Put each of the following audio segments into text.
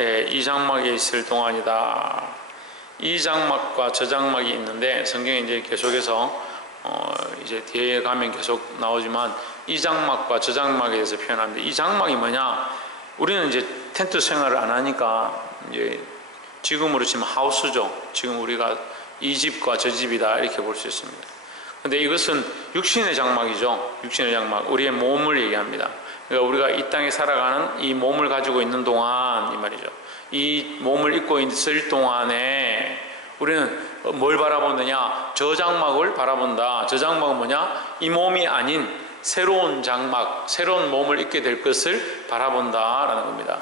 이 장막에 있을 동안이다. 이 장막과 저 장막이 있는데 성경에 이제 계속해서 이제 뒤에 가면 계속 나오지만 이 장막과 저 장막에 대해서 표현합니다. 이 장막이 뭐냐? 우리는 이제 텐트 생활을 안 하니까 이제 지금으로 치면 하우스죠. 지금 우리가 이 집과 저 집이다 이렇게 볼 수 있습니다. 근데 이것은 육신의 장막이죠. 육신의 장막, 우리의 몸을 얘기합니다. 그러니까 우리가 이 땅에 살아가는 이 몸을 가지고 있는 동안 이 말이죠. 이 몸을 입고 있을 동안에 우리는 뭘 바라보느냐? 저 장막을 바라본다. 저 장막은 뭐냐? 이 몸이 아닌 새로운 장막, 새로운 몸을 입게 될 것을 바라본다라는 겁니다.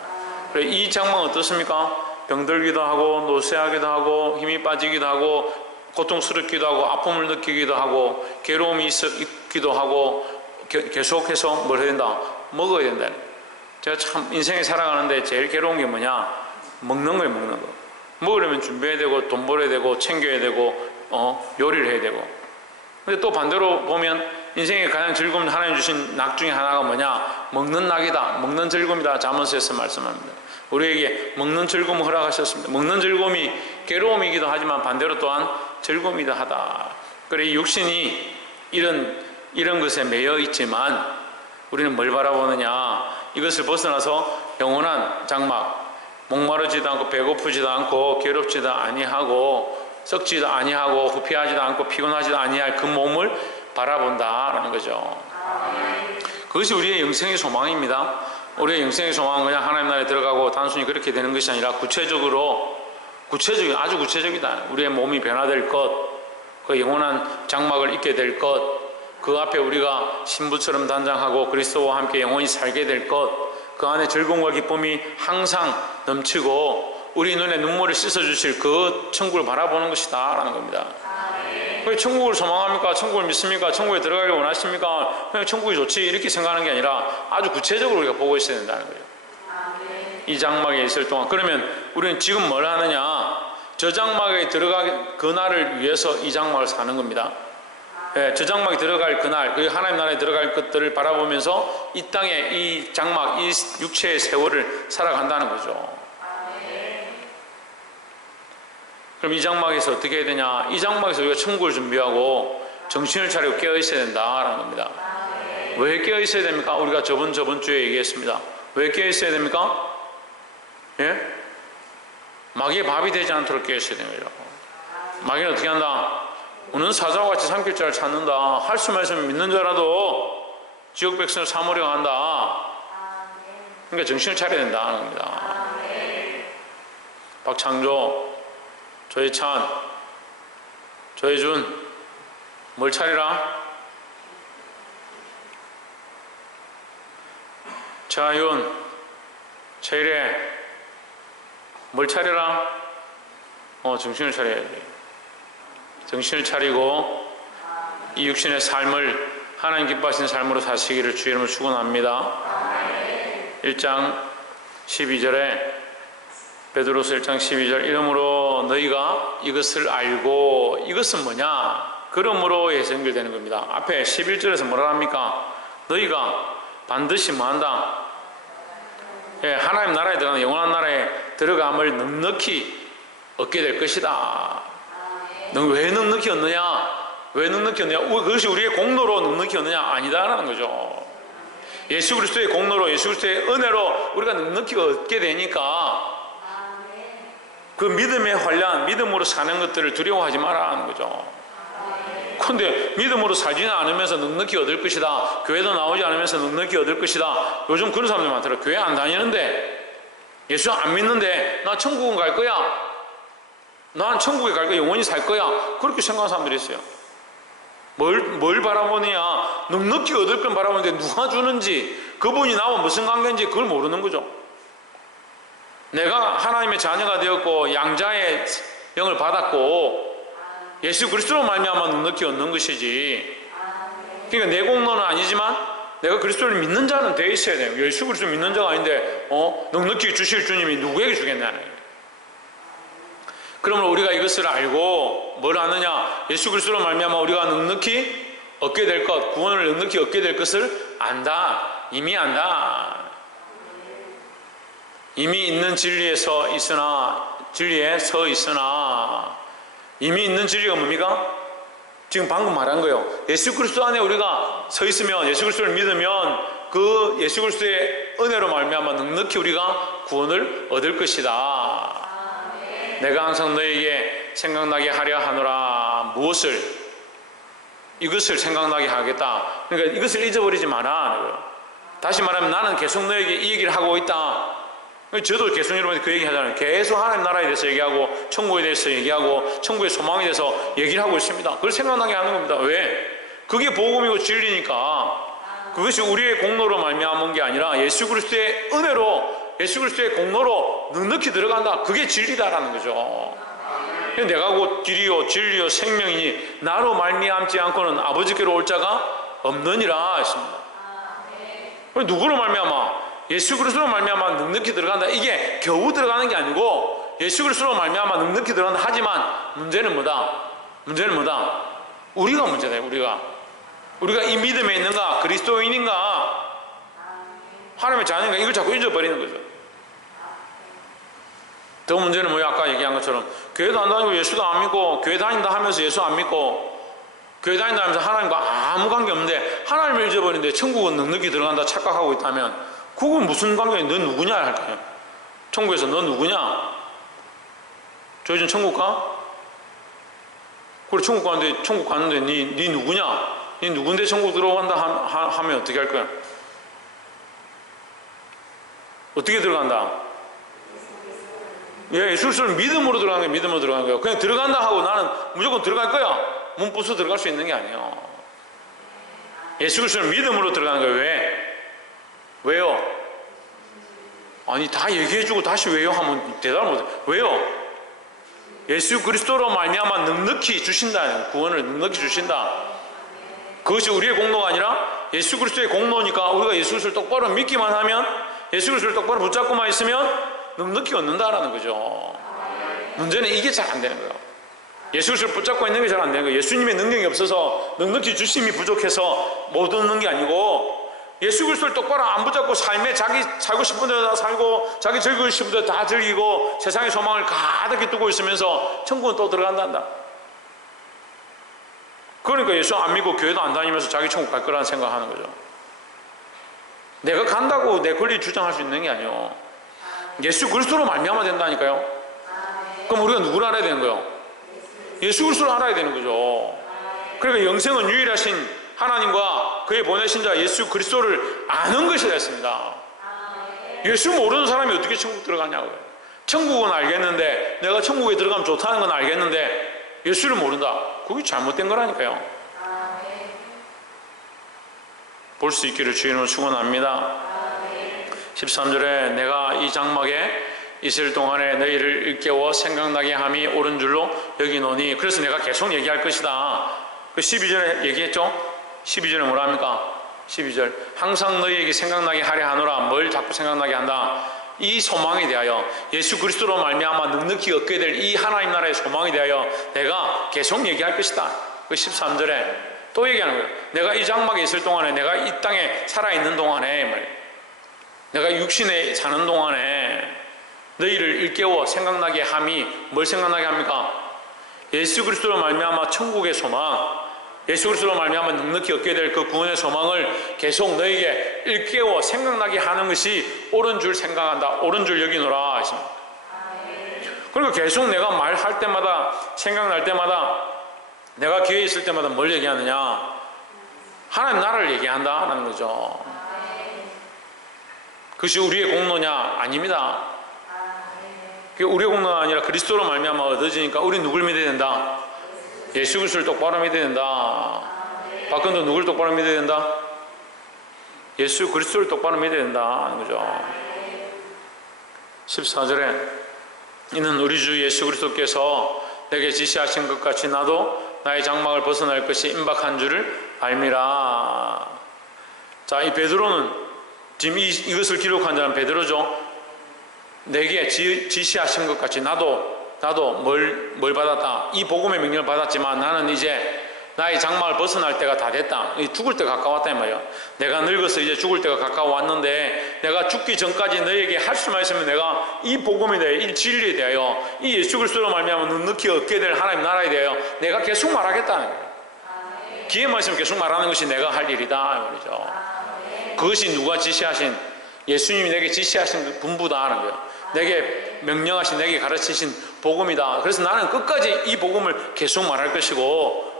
그래, 이 장막은 어떻습니까? 병들기도 하고 노쇠하기도 하고 힘이 빠지기도 하고 고통스럽기도 하고 아픔을 느끼기도 하고 괴로움이 있기도 하고 계속해서 뭘 해야 된다? 먹어야 된다. 제가 참 인생에 살아가는데 제일 괴로운 게 뭐냐? 먹는 거예요. 먹는 거. 먹으려면 준비해야 되고 돈 벌어야 되고 챙겨야 되고 요리를 해야 되고. 근데 또 반대로 보면 인생의 가장 즐거운 하나님 주신 낙 중에 하나가 뭐냐? 먹는 낙이다. 먹는 즐거움이다. 잠언서에서 말씀합니다. 우리에게 먹는 즐거움을 허락하셨습니다. 먹는 즐거움이 괴로움이기도 하지만 반대로 또한 즐거움이다 하다. 그래, 이 육신이 이런 것에 매여 있지만 우리는 뭘 바라보느냐? 이것을 벗어나서 영원한 장막, 목마르지도 않고 배고프지도 않고 괴롭지도 아니하고 썩지도 아니하고 후피하지도 않고 피곤하지도 아니할 그 몸을 바라본다라는 거죠. 그것이 우리의 영생의 소망입니다. 우리의 영생의 소망은 그냥 하나님 나라에 들어가고 단순히 그렇게 되는 것이 아니라 아주 구체적이다. 우리의 몸이 변화될 것, 그 영원한 장막을 입게 될 것, 그 앞에 우리가 신부처럼 단장하고 그리스도와 함께 영원히 살게 될 것, 그 안에 즐거움과 기쁨이 항상 넘치고 우리 눈에 눈물을 씻어주실 그 천국을 바라보는 것이다 라는 겁니다. 왜 천국을 소망합니까? 천국을 믿습니까? 천국에 들어가길 원하십니까? 그냥 천국이 좋지 이렇게 생각하는 게 아니라 아주 구체적으로 우리가 보고 있어야 된다는 거예요. 이 장막에 있을 동안. 그러면 우리는 지금 뭘 하느냐? 저 장막에 들어가기 그날을 위해서 이 장막을 사는 겁니다. 예, 저 장막에 들어갈 그날, 그 하나님 나라에 들어갈 것들을 바라보면서 이 땅에 이 장막, 이 육체의 세월을 살아간다는 거죠. 그럼 이 장막에서 어떻게 해야 되냐? 이 장막에서 우리가 천국을 준비하고 정신을 차리고 깨어 있어야 된다라는 겁니다. 왜 깨어 있어야 됩니까? 우리가 저번 주에 얘기했습니다. 왜 깨어 있어야 됩니까? 예? 마귀의 밥이 되지 않도록 깨어 있어야 되는 거죠. 마귀는 어떻게 한다? 우는 사자와 같이 삼킬 자를 찾는다. 할 수만 있으면 믿는 자라도 지역 백성을 삼으려 한다. 그러니까 정신을 차려야 된다는 겁니다. 박창조, 조혜찬, 조혜준, 뭘 차리라? 최하윤, 최일혜, 뭘 차리라? 정신을 차려야 돼. 정신을 차리고 이 육신의 삶을 하나님 기뻐하시는 삶으로 사시기를 주의 이름으로 축원합니다. 1장 12절에 베드로서 1장 12절 이러므로 너희가 이것을 알고 이것은 뭐냐? 그러므로 에서 연결되는 겁니다. 앞에 11절에서 뭐라 합니까? 너희가 반드시 뭐한다? 예, 하나님 나라에 들어가는 영원한 나라에 들어감을 넉넉히 얻게 될 것이다. 왜 넉넉히 얻느냐? 왜 넉넉히 얻느냐? 그것이 우리의 공로로 넉넉히 얻느냐? 아니다라는 거죠. 예수 그리스도의 공로로, 예수 그리스도의 은혜로 우리가 넉넉히 얻게 되니까 그 믿음의 환란, 믿음으로 사는 것들을 두려워하지 마라는 거죠. 그런데 믿음으로 살지는 않으면서 넉넉히 얻을 것이다. 교회도 나오지 않으면서 넉넉히 얻을 것이다. 요즘 그런 사람들 많더라고요. 교회 안 다니는데, 예수 안 믿는데 나 천국은 갈 거야. 난 천국에 갈 거야. 영원히 살 거야. 그렇게 생각하는 사람들이 있어요. 뭘 바라보느냐? 넉넉히 얻을 건 바라보는데 누가 주는지, 그분이 나와 무슨 관계인지 그걸 모르는 거죠. 내가 하나님의 자녀가 되었고 양자의 영을 받았고 예수 그리스도로 말미암아 넉넉히 얻는 것이지. 그러니까 내 공로는 아니지만 내가 그리스도를 믿는 자는 돼 있어야 돼요. 예수 그리스도 믿는 자가 아닌데 넉넉히 주실 주님이 누구에게 주겠냐는 거예요. 그러면 우리가 이것을 알고 뭘 하느냐? 예수 그리스도로 말미암아 우리가 넉넉히 얻게 될 것, 구원을 넉넉히 얻게 될 것을 안다. 이미 안다. 이미 있는 진리에 서 있으나 이미 있는 진리가 뭡니까? 지금 방금 말한 거예요. 예수 그리스도 안에 우리가 서 있으면, 예수 그리스도를 믿으면 그 예수 그리스도의 은혜로 말미암아 넉넉히 우리가 구원을 얻을 것이다. 내가 항상 너에게 생각나게 하려 하노라. 무엇을? 이것을 생각나게 하겠다. 그러니까 이것을 잊어버리지 마라. 다시 말하면 나는 계속 너에게 이 얘기를 하고 있다. 저도 계속 여러분한테 그 얘기 하잖아요. 계속 하나님 나라에 대해서 얘기하고 천국에 대해서 얘기하고 천국의 소망에 대해서 얘기를 하고 있습니다. 그걸 생각나게 하는 겁니다. 왜? 그게 복음이고 진리니까. 그것이 우리의 공로로 말미암은 게 아니라 예수 그리스도의 은혜로, 예수 그리스도의 공로로 넉넉히 들어간다. 그게 진리다라는 거죠. 내가 곧 길이요 진리요 생명이니 나로 말미암지 않고는 아버지께로 올 자가 없느니라 했습니다. 누구로 말미암아? 예수 그리스도로 말미암아 넉넉히 들어간다. 이게 겨우 들어가는 게 아니고 예수 그리스도로 말미암아 넉넉히 들어간다. 하지만 문제는 뭐다? 우리가 문제다. 우리가 이 믿음에 있는가? 그리스도인인가? 하나님의 자녀인가? 이걸 자꾸 잊어버리는 거죠. 더 문제는 뭐야? 아까 얘기한 것처럼 교회도 안 다니고 예수도 안 믿고, 교회 다닌다 하면서 예수 안 믿고, 교회 다닌다 하면서 하나님과 아무 관계 없는데 하나님을 잊어버리는데 천국은 넉넉히 들어간다 착각하고 있다면 그건 무슨 관계야? 너 누구냐 할까요? 천국에서 너 누구냐? 저 이제 천국 가? 그래 천국 갔는데 네 누구냐? 네 누군데 천국 들어간다 하면 어떻게 할 거야? 어떻게 들어간다? 예수 그리스도를 믿음으로 들어가는 거야. 믿음으로 들어가는 거야. 그냥 들어간다 하고 나는 무조건 들어갈 거야. 문 부숴 들어갈 수 있는 게 아니에요. 예수 그리스도를 믿음으로 들어가는 거예요. 왜? 왜요? 아니 다 얘기해주고 다시 왜요 하면 대답을 못해. 왜요? 예수 그리스도로 말미암아 넉넉히 주신다. 구원을 넉넉히 주신다. 그것이 우리의 공로가 아니라 예수 그리스도의 공로니까 우리가 예수 그리스도를 똑바로 믿기만 하면, 예수 그리스도를 똑바로 붙잡고만 있으면 넉넉히 얻는다라는 거죠. 문제는 이게 잘 안 되는 거예요. 예수 그리스도를 붙잡고 있는 게 잘 안 되는 거예요. 예수님의 능력이 없어서 넉넉히 주심이 부족해서 못 얻는 게 아니고, 예수 그리스도를 똑바로 안 붙잡고 삶에 자기 살고 싶은 대로 다 살고 자기 즐기고 싶은 대로 다 즐기고 세상의 소망을 가득히 두고 있으면서 천국은 또 들어간단다. 그러니까 예수 안 믿고 교회도 안 다니면서 자기 천국 갈 거라는 생각하는 거죠. 내가 간다고 내 권리 주장할 수 있는 게 아니에요. 예수 그리스도로 말미암아 된다니까요. 그럼 우리가 누구를 알아야 되는 거예요? 예수 그리스도를 알아야 되는 거죠. 그러니까 영생은 유일하신 하나님과 그의 보내신 자 예수 그리스도를 아는 것이 됐습니다. 예수 모르는 사람이 어떻게 천국 들어가냐고요. 천국은 알겠는데, 내가 천국에 들어가면 좋다는 건 알겠는데 예수를 모른다. 그게 잘못된 거라니까요. 볼 수 있기를 주인으로 축원합니다. 13절에 내가 이 장막에 있을 동안에 너희를 일깨워 생각나게 함이 옳은 줄로 여기노니. 그래서 내가 계속 얘기할 것이다. 그 12절에 얘기했죠. 12절에 뭐라 합니까? 12절 항상 너희에게 생각나게 하려 하노라. 뭘 자꾸 생각나게 한다? 이 소망에 대하여, 예수 그리스도로 말미암아 넉넉히 얻게 될 이 하나님 나라의 소망에 대하여 내가 계속 얘기할 것이다. 그 13절에 또 얘기하는 거예요. 내가 이 장막에 있을 동안에, 내가 이 땅에 살아있는 동안에, 내가 육신에 사는 동안에 너희를 일깨워 생각나게 함이, 뭘 생각나게 합니까? 예수 그리스도로 말미암아 천국의 소망, 예수 그리스도로 말미암아 넉넉히 얻게 될 그 구원의 소망을 계속 너에게 일깨워 생각나게 하는 것이 옳은 줄 생각한다. 옳은 줄 여기노라 했습니다. 그리고 계속 내가 말할 때마다, 생각날 때마다, 내가 기회에 있을 때마다 뭘 얘기하느냐? 하나님 나라를 얘기한다라는 거죠. 그것이 우리의 공로냐? 아닙니다. 그게 우리의 공로가 아니라 그리스도로 말미암아 얻어지니까 우리 누굴 믿어야 된다? 예수 그리스도를 똑바로 믿어야 된다. 박근도 누굴 똑바로 믿어야 된다? 예수 그리스도를 똑바로 믿어야 된다 하는 거죠. 14절에 이는 우리 주 예수 그리스도께서 내게 지시하신 것 같이 나도 나의 장막을 벗어날 것이 임박한 줄을 알미라. 자, 이 베드로는 지금 이것을 기록한 자는 베드로죠. 내게 지시하신 것 같이 나도 뭘 받았다. 이 복음의 명령을 받았지만 나는 이제 나의 장막을 벗어날 때가 다 됐다. 죽을 때 가까웠다 이 말이야. 내가 늙어서 이제 죽을 때가 가까워왔는데 내가 죽기 전까지 너에게 할 수만 있으면 내가 이 복음에 대해 이 진리에 대하여 이 예수 그리스도로 말미암아 넉넉히 얻게 될 하나님 나라에 대하여 내가 계속 말하겠다는 거예요. 기회만 있으면 계속 말하는 것이 내가 할 일이다 말이죠. 그것이 누가 지시하신, 예수님이 내게 지시하신 분부다 하는 거예요. 내게 명령하신, 내게 가르치신 복음이다. 그래서 나는 끝까지 이 복음을 계속 말할 것이고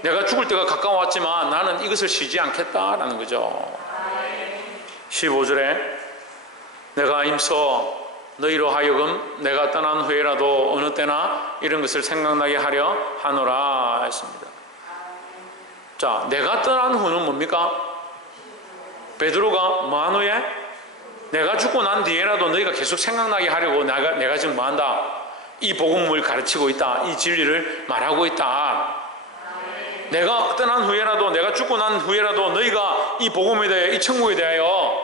내가 죽을 때가 가까워왔지만 나는 이것을 쉬지 않겠다라는 거죠. 15절에 내가 임서 너희로 하여금 내가 떠난 후에라도 어느 때나 이런 것을 생각나게 하려 하노라 했습니다. 자, 내가 떠난 후는 뭡니까? 베드로가 뭐한 후에? 내가 죽고 난 뒤에라도 너희가 계속 생각나게 하려고 내가 지금 뭐한다? 이 복음을 가르치고 있다. 이 진리를 말하고 있다. 내가 떠난 후에라도, 내가 죽고 난 후에라도 너희가 이 복음에 대해, 이 천국에 대하여,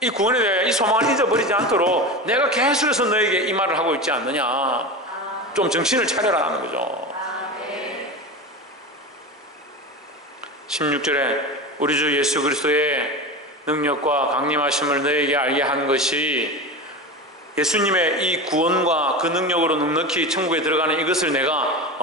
이 구원에 대하여 이 소망을 잊어버리지 않도록 내가 계속해서 너에게 이 말을 하고 있지 않느냐. 좀 정신을 차려라 하는 거죠. 16절에 우리 주 예수 그리스도의 능력과 강림하심을 너에게 알게 한 것이, 예수님의 이 구원과 그 능력으로 넉넉히 천국에 들어가는 이것을 내가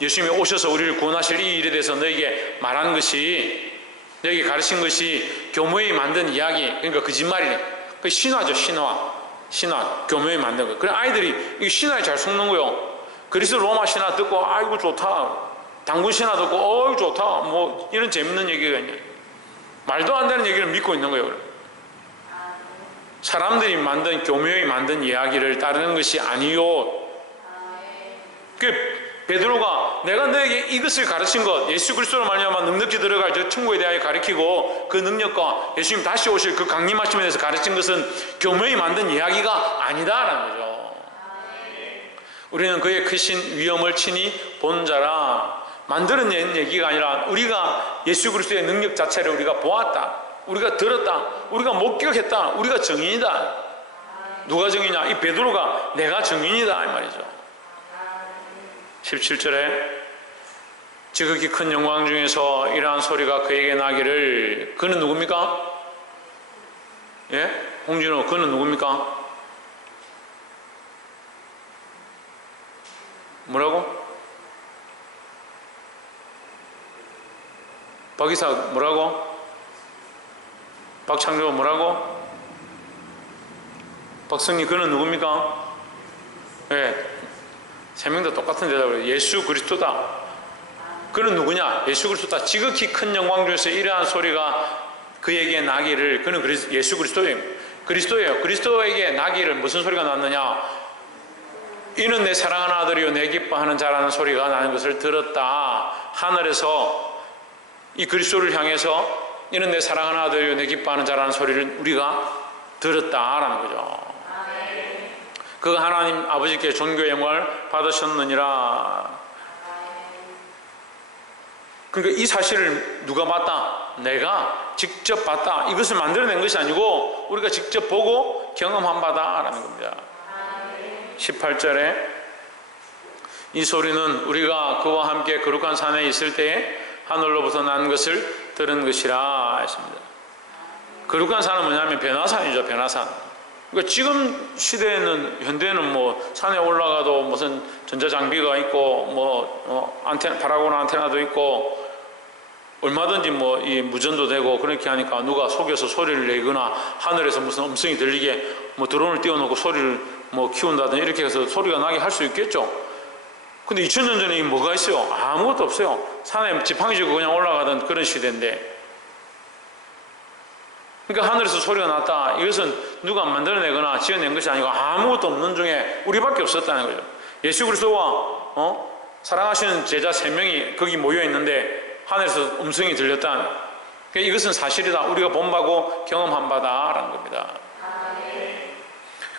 예수님이 오셔서 우리를 구원하실 이 일에 대해서 너에게 말한 것이, 너에게 가르친 것이 교묘히 만든 이야기, 그러니까 거짓말이네. 그 신화죠. 신화 교묘히 만든 거. 그래 아이들이 이 신화에 잘 속는 거요. 그리스도 로마 신화 듣고 아이고 좋다, 당군 신화 듣고 어이 좋다, 뭐 이런 재밌는 얘기가 있냐. 말도 안 되는 얘기를 믿고 있는 거예요. 사람들이 만든, 교묘히 만든 이야기를 따르는 것이 아니요. 그 베드로가 내가 너에게 이것을 가르친 것, 예수 그리스도로 말미암아 넉넉히 들어갈 저 천국에 대하여 가르치고 그 능력과 예수님 다시 오실 그 강림하심에 대해서 가르친 것은 교묘히 만든 이야기가 아니다라는 거죠. 우리는 그의 크신 위엄을 친히 본 자라. 만들어낸 얘기가 아니라 우리가 예수 그리스도의 능력 자체를 우리가 보았다, 우리가 들었다, 우리가 목격했다, 우리가 증인이다. 누가 증인이냐? 이 베드로가 내가 증인이다 이 말이죠. 17절에 지극히 큰 영광 중에서 이러한 소리가 그에게 나기를, 그는 누굽니까? 예? 홍진호, 그는 누굽니까? 뭐라고? 박이사 뭐라고? 박창조 뭐라고? 박성리, 그는 누굽니까? 예. 세 명 다 똑같은 대답을 해요. 예수 그리스도다. 그는 누구냐? 예수 그리스도다. 지극히 큰 영광 중에서 이러한 소리가 그에게 나기를, 그는 예수 그리스도예요. 그리스도에게 나기를 무슨 소리가 났느냐? 이는 내 사랑하는 아들이요 내 기뻐하는 자라는 소리가 나는 것을 들었다. 하늘에서 이 그리스도를 향해서 이는 내 사랑하는 아들이요 내 기뻐하는 자라는 소리를 우리가 들었다라는 거죠. 그가 하나님 아버지께 존귀의 영광을 받으셨느니라. 그러니까 이 사실을 누가 봤다? 내가 직접 봤다. 이것을 만들어낸 것이 아니고 우리가 직접 보고 경험한 바다라는 겁니다. 18절에 이 소리는 우리가 그와 함께 거룩한 산에 있을 때에 하늘로부터 난 것을 들은 것이라 했습니다. 거룩한 산은 뭐냐면 변화산이죠. 변화산. 그러니까 지금 시대에는, 현대에는 뭐 산에 올라가도 무슨 전자장비가 있고 뭐 안테나, 파라고나 안테나도 있고 얼마든지 뭐 이 무전도 되고 그렇게 하니까 누가 속여서 소리를 내거나 하늘에서 무슨 음성이 들리게 뭐 드론을 띄워놓고 소리를 뭐 키운다든지 이렇게 해서 소리가 나게 할 수 있겠죠. 근데 2000년 전에 뭐가 있어요? 아무것도 없어요. 산에 지팡이 쥐고 그냥 올라가던 그런 시대인데, 그러니까 하늘에서 소리가 났다. 이것은 누가 만들어내거나 지어낸 것이 아니고 아무것도 없는 중에 우리밖에 없었다는 거죠. 예수 그리스도와 사랑하시는 제자 3명이 거기 모여 있는데 하늘에서 음성이 들렸다. 그러니까 이것은 사실이다. 우리가 본 바고 경험한 바다라는 겁니다.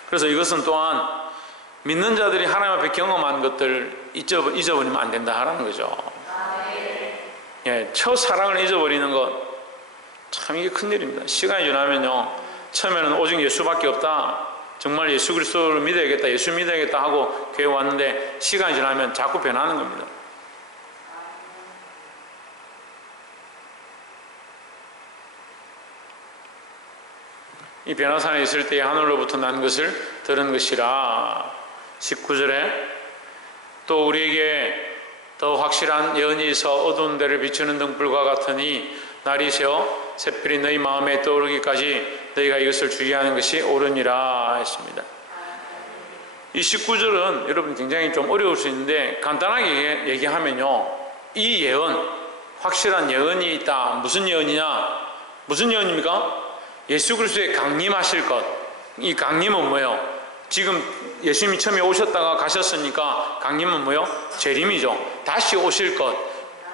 그래서 이것은 또한 믿는 자들이 하나님 앞에 경험한 것들 잊어버리면 안 된다라는 거죠. 예, 첫 사랑을 잊어버리는 것, 참 이게 큰일입니다. 시간이 지나면요, 처음에는 오직 예수밖에 없다, 정말 예수 그리스도를 믿어야겠다, 예수 믿어야겠다 하고 교회 왔는데 시간이 지나면 자꾸 변하는 겁니다. 이 변화산에 있을 때에 하늘로부터 난 것을 들은 것이라. 19절에 또 우리에게 더 확실한 예언이 있어 어두운 데를 비추는 등불과 같으니 날이 새어 샛별이 너희 마음에 떠오르기까지 너희가 이것을 주의하는 것이 옳으니라 했습니다. 이 19절은 여러분 굉장히 좀 어려울 수 있는데 간단하게 얘기하면요, 이 예언, 확실한 예언이 있다. 무슨 예언이냐? 무슨 예언입니까? 예수 그리스도의 강림하실 것. 이 강림은 뭐예요? 지금 예수님이 처음에 오셨다가 가셨으니까 강림은 뭐예요? 재림이죠. 다시 오실 것.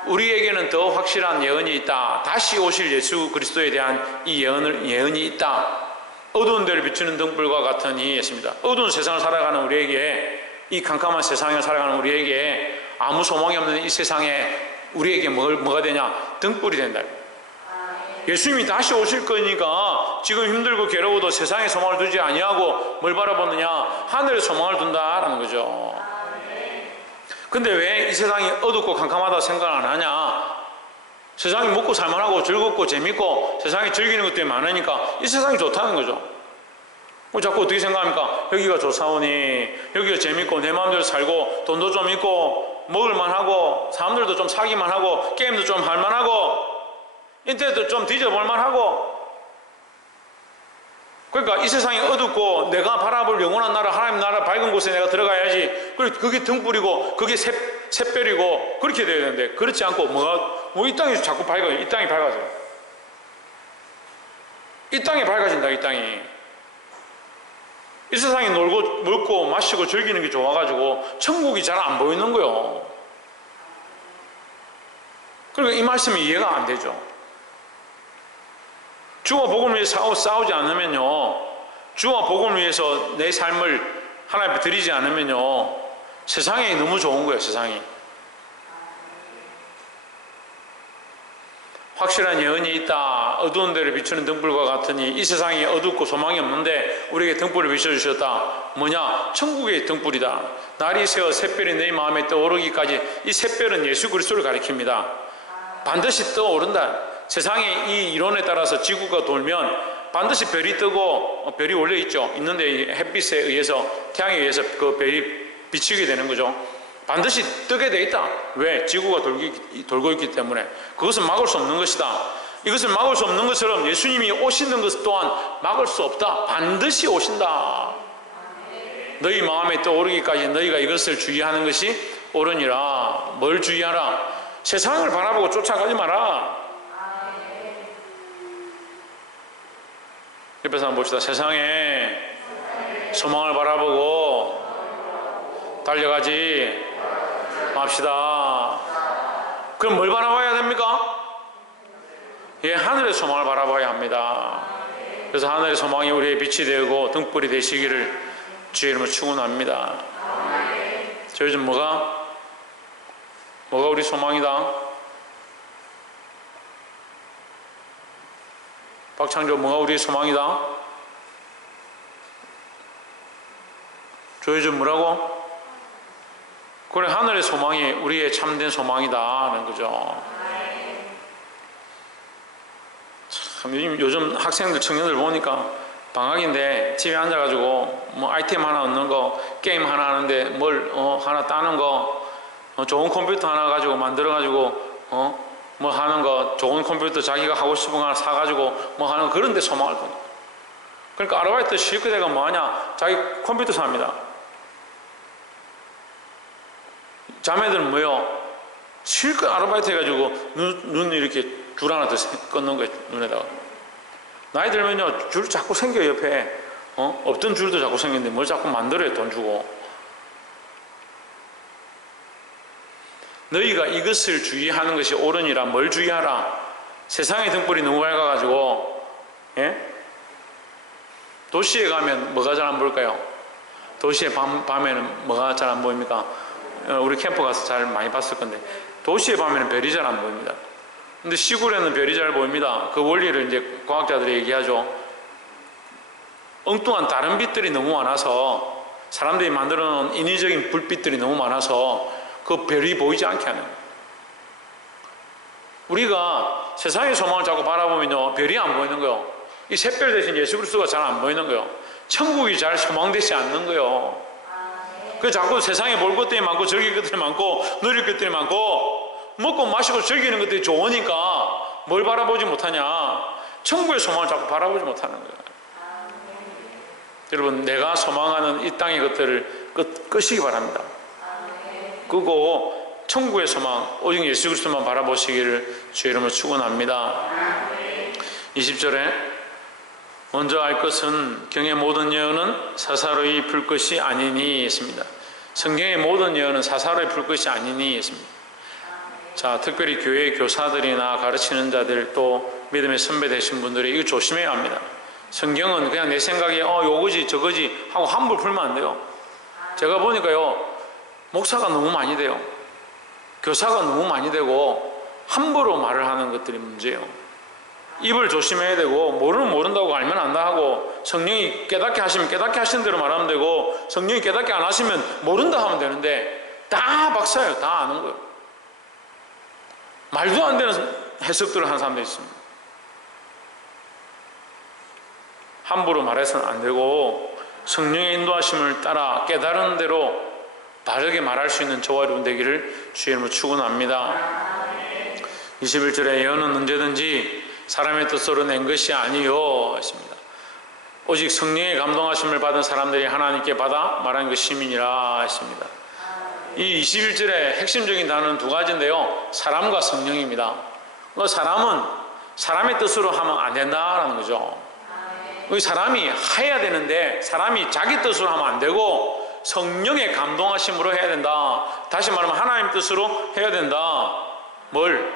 우리에게는 더 확실한 예언이 있다. 다시 오실 예수 그리스도에 대한 이 예언이 있다. 어두운 데를 비추는 등불과 같으니 했습니다. 어두운 세상을 살아가는 우리에게, 이 캄캄한 세상을 살아가는 우리에게, 아무 소망이 없는 이 세상에 우리에게 뭐가 되냐? 등불이 된다. 예수님이 다시 오실 거니까 지금 힘들고 괴로워도 세상에 소망을 두지 아니하고 뭘 바라보느냐? 하늘에 소망을 둔다라는 거죠. 근데 왜 이 세상이 어둡고 캄캄하다 생각을 안 하냐? 세상이 먹고 살만하고 즐겁고 재밌고 세상에 즐기는 것들이 많으니까 이 세상이 좋다는 거죠. 자꾸 어떻게 생각합니까? 여기가 좋사오니, 여기가 재밌고 내 마음대로 살고 돈도 좀 있고 먹을만 하고 사람들도 좀 사귀만 하고 게임도 좀 할만 하고 인터넷도 좀 뒤져볼만 하고, 그러니까 이 세상이 어둡고 내가 바라볼 영원한 나라, 하나님 나라 밝은 곳에 내가 들어가야지. 그리고 그게 등불이고 그게 샛별이고 그렇게 돼야 되는데 그렇지 않고 이 땅이 자꾸 밝아요. 이 땅이 밝아져요. 이 땅이 밝아진다. 이 땅이. 이 세상이 놀고 먹고 마시고 즐기는 게 좋아가지고 천국이 잘 안 보이는 거예요. 그러니까 이 말씀이 이해가 안 되죠. 주와 복음을 위해서 싸우지 않으면요, 주와 복음을 위해서 내 삶을 하나님께 드리지 않으면요, 세상이 너무 좋은 거예요. 세상이. 확실한 예언이 있다. 어두운 데를 비추는 등불과 같으니 이 세상이 어둡고 소망이 없는데 우리에게 등불을 비춰주셨다. 뭐냐? 천국의 등불이다. 날이 새어 샛별이 내 마음에 떠오르기까지. 이 샛별은 예수 그리스도를 가리킵니다. 반드시 떠오른다. 세상의 이 이론에 따라서 지구가 돌면 반드시 별이 뜨고, 별이 원래 있는데 햇빛에 의해서, 태양에 의해서 그 별이 비치게 되는 거죠. 반드시 뜨게 돼 있다. 왜? 지구가 돌고 있기 때문에. 그것은 막을 수 없는 것이다. 이것을 막을 수 없는 것처럼 예수님이 오시는 것 또한 막을 수 없다. 반드시 오신다. 너희 마음에 떠오르기까지 너희가 이것을 주의하는 것이 옳으니라. 뭘 주의하라? 세상을 바라보고 쫓아가지 마라. 옆에서 한번 봅시다. 세상에 소망을 바라보고 달려가지 맙시다. 그럼 뭘 바라봐야 됩니까? 예, 하늘의 소망을 바라봐야 합니다. 그래서 하늘의 소망이 우리의 빛이 되고 등불이 되시기를 주의 이름으로 축원합니다. 저 요즘 뭐가 우리 소망이다? 박창조, 뭐가 우리의 소망이다? 저 요즘 뭐라고? 그래, 하늘의 소망이 우리의 참된 소망이다 하는 거죠. 참, 요즘 학생들, 청년들 보니까 방학인데 집에 앉아가지고 뭐 아이템 하나 얻는 거, 게임 하나 하는데 뭘 하나 따는 거, 좋은 컴퓨터 하나 가지고 만들어가지고 뭐 하는 거, 좋은 컴퓨터 자기가 하고 싶은 거 하나 사가지고 뭐 하는 거, 그런 데 소망을 두는 거예요. 그러니까 아르바이트 실컷 애가 뭐 하냐? 자기 컴퓨터 삽니다. 자매들은 뭐요? 실컷 아르바이트 해가지고 눈 이렇게 줄 하나 더 끊는 거예요. 눈에다가. 나이 들면요, 줄 자꾸 생겨요. 옆에. 없던 줄도 자꾸 생기는데 뭘 자꾸 만들어요. 돈 주고. 너희가 이것을 주의하는 것이 옳으니라. 뭘 주의하라? 세상의 등불이 너무 밝아가지고, 예? 도시에 가면 뭐가 잘 안 보일까요? 도시에 밤에는 뭐가 잘 안 보입니까? 우리 캠프 가서 잘 많이 봤을 건데, 도시의 밤에는 별이 잘 안 보입니다. 근데 시골에는 별이 잘 보입니다. 그 원리를 이제 과학자들이 얘기하죠. 엉뚱한 다른 빛들이 너무 많아서, 사람들이 만들어 놓은 인위적인 불빛들이 너무 많아서 그 별이 보이지 않게 하는 거예요. 우리가 세상의 소망을 자꾸 바라보면요, 별이 안 보이는 거예요. 이 샛별 대신 예수 그리스도가 잘 안 보이는 거예요. 천국이 잘 소망되지 않는 거예요. 그 자꾸 세상에 볼 것들이 많고 즐길 것들이 많고 누릴 것들이 많고 먹고 마시고 즐기는 것들이 좋으니까 뭘 바라보지 못하냐? 천국의 소망을 자꾸 바라보지 못하는 거예요. 여러분, 내가 소망하는 이 땅의 것들을 끄시기 바랍니다. 끄고 천국의 소망, 오직 예수 그리스도만 바라보시기를 주의 이름으로 축원합니다. 20절에 먼저 알 것은 경의 모든 예언은 사사로이 풀 것이 아니니 했습니다. 성경의 모든 예언은 사사로이 풀 것이 아니니 했습니다. 자, 특별히 교회 교사들이나 가르치는 자들 또 믿음의 선배 되신 분들이 이거 조심해야 합니다. 성경은 그냥 내 생각에 요거지 저거지 하고 함부로 풀면 안 돼요. 제가 보니까요, 목사가 너무 많이 돼요. 교사가 너무 많이 되고 함부로 말을 하는 것들이 문제예요. 입을 조심해야 되고 모르면 모른다고 알면 안다 하고 성령이 깨닫게 하시면 깨닫게 하신 대로 말하면 되고 성령이 깨닫게 안 하시면 모른다 하면 되는데 다 박사예요. 다 아는 거예요. 말도 안 되는 해석들을 하는 사람들이 있습니다. 함부로 말해서는 안 되고 성령의 인도하심을 따라 깨달은 대로 바르게 말할 수 있는 저와 여러분 되기를 주의 이름으로 축원합니다. 21절에 예언은 언제든지 사람의 뜻으로 낸 것이 아니요 했습니다. 오직 성령의 감동하심을 받은 사람들이 하나님께 받아 말한 그 시민이라 했습니다. 이 21절의 핵심적인 단어는 두 가지인데요, 사람과 성령입니다. 사람은 사람의 뜻으로 하면 안 된다라는 거죠. 사람이 해야 되는데 사람이 자기 뜻으로 하면 안 되고 성령의 감동하심으로 해야 된다. 다시 말하면 하나님 뜻으로 해야 된다. 뭘?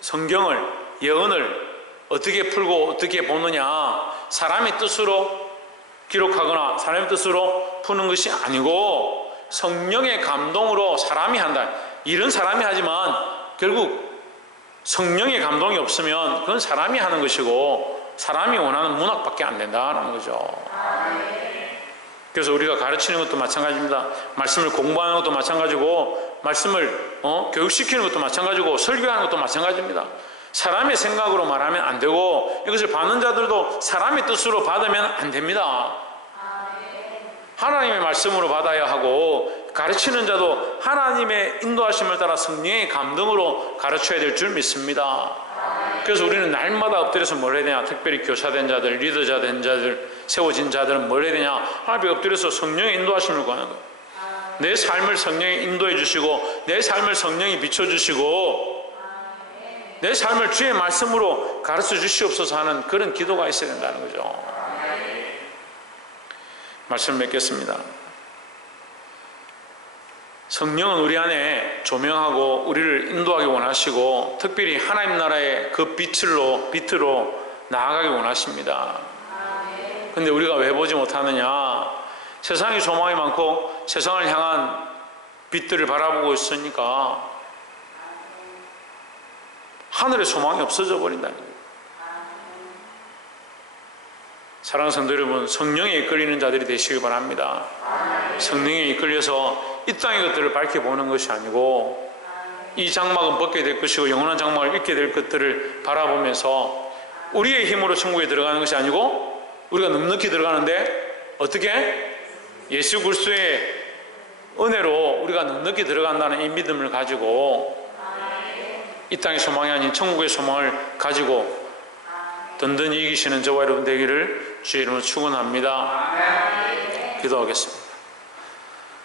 성경을, 예언을 어떻게 풀고 어떻게 보느냐, 사람의 뜻으로 기록하거나 사람의 뜻으로 푸는 것이 아니고 성령의 감동으로 사람이 한다. 일은 사람이 하지만 결국 성령의 감동이 없으면 그건 사람이 하는 것이고 사람이 원하는 문학밖에 안 된다는 거죠. 그래서 우리가 가르치는 것도 마찬가지입니다. 말씀을 공부하는 것도 마찬가지고 말씀을 교육시키는 것도 마찬가지고 설교하는 것도 마찬가지입니다. 사람의 생각으로 말하면 안 되고 이것을 받는 자들도 사람의 뜻으로 받으면 안 됩니다. 하나님의 말씀으로 받아야 하고 가르치는 자도 하나님의 인도하심을 따라 성령의 감동으로 가르쳐야 될 줄 믿습니다. 그래서 우리는 날마다 엎드려서 뭘 해야 되냐? 특별히 교사된 자들, 리더자 된 자들, 세워진 자들은 뭘 해야 되냐? 하나님께 엎드려서 성령의 인도하심을 구하는 거예요. 내 삶을 성령이 인도해 주시고 내 삶을 성령이 비춰주시고 내 삶을 주의 말씀으로 가르쳐 주시옵소서 하는 그런 기도가 있어야 된다는 거죠. 말씀 맺겠습니다. 성령은 우리 안에 조명하고 우리를 인도하기 원하시고 특별히 하나님 나라의 그 빛으로 나아가기 원하십니다. 근데 우리가 왜 보지 못하느냐? 세상에 소망이 많고 세상을 향한 빛들을 바라보고 있으니까 하늘의 소망이 없어져 버린다는 거예요. 사랑하는 성도 여러분, 성령에 이끌리는 자들이 되시기 바랍니다. 성령에 이끌려서 이 땅의 것들을 밝혀보는 것이 아니고 이 장막은 벗게 될 것이고 영원한 장막을 입게 될 것들을 바라보면서 우리의 힘으로 천국에 들어가는 것이 아니고 우리가 넉넉히 들어가는데 어떻게? 예수 그리스도의 은혜로 우리가 넉넉히 들어간다는 이 믿음을 가지고 이 땅의 소망이 아닌 천국의 소망을 가지고 든든히 이기시는 저와 여러분 되기를 주의 이름으로 축원합니다. 기도하겠습니다.